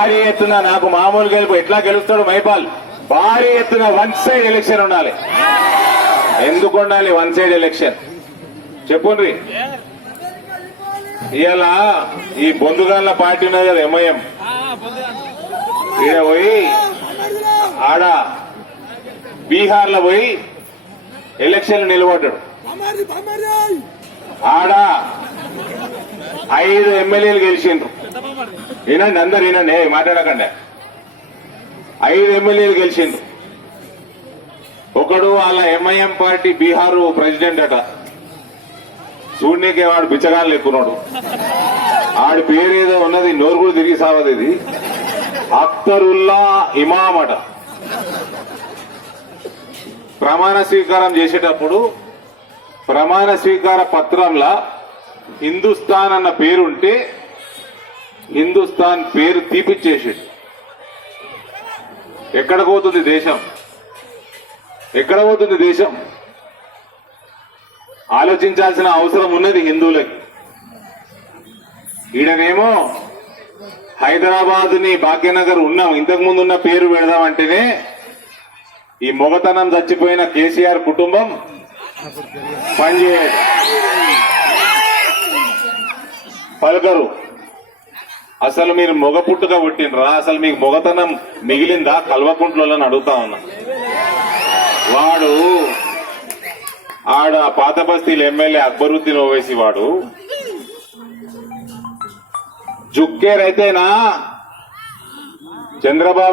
భారీ ఎత్తున నాకు మామూలు గెలుపు ఎట్లా గెలుస్తాడు మైపాల్ భారీ ఎత్తున వన్ సైడ్ ఎలక్షన్ ఉండాలి. ఎందుకు ఉండాలి వన్ సైడ్ ఎలక్షన్ చెప్పుండ్రి. ఇవాళ ఈ బొందుగాళ్ళ పార్టీ ఉన్నది కదా ఎంఐఎం, ఈడ పోయి ఆడ బీహార్ లో పోయి ఎలక్షన్లు నిలబడ్డాడు. ఆడ 5 ఎమ్మెల్యేలు గెలిచిండ్రు. వినండి అందరు వినండి, మాట్లాడకండి. 5 ఎమ్మెల్యేలు గెలిచిండ్రు. ఒకడు వాళ్ళ ఎంఐఎం పార్టీ బీహారు ప్రెసిడెంట్ అట. చూడనీకే వాడు బిచ్చగాళ్ళు ఎక్కున్నాడు. ఆడి పేరు ఏదో ఉన్నది, నోరు కూడా తిరిగి సావదు. ఇది అఖ్తరుల్లా ఇమాం అట. ప్రమాణ స్వీకారం చేసేటప్పుడు ప్రమాణ స్వీకార పత్రంలా హిందుస్థాన్ అన్న పేరుంటే హిందుస్థాన్ పేరు తీపిచ్చేసాడు. ఎక్కడ పోతుంది దేశం? ఎక్కడ పోతుంది దేశం? ఆలోచించాల్సిన అవసరం ఉన్నది హిందువులకి. ఈడనేమో హైదరాబాద్ ని భాగ్యనగర్ ఉన్నాం, ఇంతకు ముందు ఉన్న పేరు పెడదామంటేనే ఈ మొగతనం చచ్చిపోయిన కేసీఆర్ కుటుంబం పనిచేయదు, పలకరు. అసలు మీరు మొగ పుట్టుక పుట్టినరా? అసలు మీకు మొగతనం మిగిలిందా కల్వకుంట్లలో అడుగుతా ఉన్నా. వాడు ఆడ పాత బస్తీల ఎమ్మెల్యే అక్బరుద్దీన్ ఓవైసీ వాడు జుక్కేరైతేనా చంద్రబాబు